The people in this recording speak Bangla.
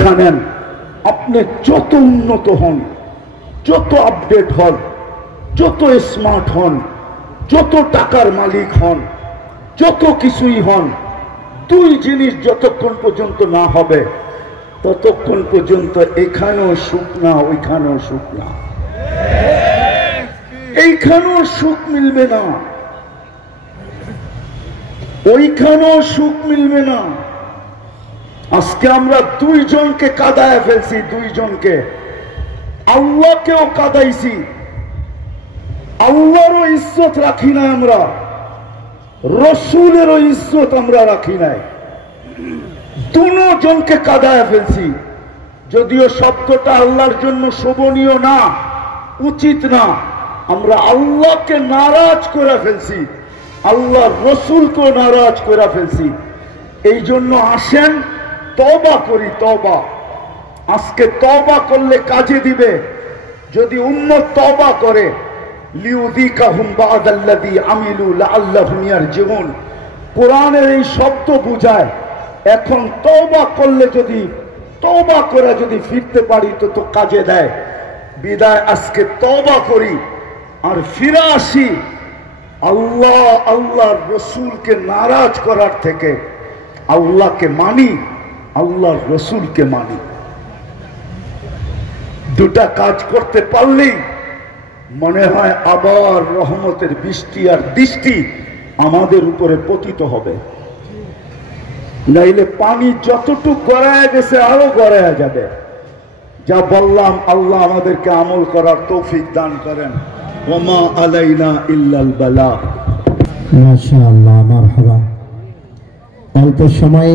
জানেন, আপনি যত উন্নত হন, যত আপডেট হন, যত স্মার্ট হন, যত টাকার মালিক হন, যত কিছুই হন, দুই জিনিস যতক্ষণ পর্যন্ত না হবে ততক্ষণ পর্যন্ত এখানেও সুখ না, ওইখানেও সুখ না, এইখানেও সুখ মিলবে না, ওইখানেও সুখ মিলবে না। আজকে আমরা দুইজনকে কাদায় ফেলছি, দুইজনকে, আল্লাহকেও কাদাইছি, আল্লাহরও ইজ্জত রাখি না আমরা, রসুলেরও ইজ্জত আমরা রাখি নাই, দুজনকে কাদায় ফেলছি। যদিও শব্দটা আল্লাহর জন্য শোভনীয় না, উচিত না, আমরা আল্লাহকে নারাজ করে ফেলছি, আল্লাহর রসুলকেও নারাজ করে ফেলছি। এই জন্য আসেন তওবা করি, তওবা। আজকে তওবা করলে কাজে দিবে। যদি উম্মত তওবা করে, লিউযিকাহুম বা'দাল্লাযী আমিলু লাআল্লাহুম ইয়ারজিউন, কোরআনের এই শব্দ বুঝায়। এখন তওবা করলে, যদি তওবা করে যদি ফিরতে পারি তো কাজে দেয়। বিদায় আজকে তওবা করি আর ফিরে আসি আল্লাহ আল্লাহর রসুলকে নারাজ করার থেকে। আল্লাহকে মানি, আল্লাহর রসুলকে মানি। দুটা কাজ করতে পারলেই মনে হয় আবার রহমতের বৃষ্টি আর দৃষ্টি আমাদের উপরে পতিত হবে। নাইলে পানি যতটুকু গড়ায় গেছে আরো গড়ায় যাবে। যা বললাম, আল্লাহ আমাদেরকে আমল করার তৌফিক দান করেন। ওমা আলাইনা ইল্লাল বালাগ। মাশাআল্লাহ, মারহাবা। অল্প সময়ে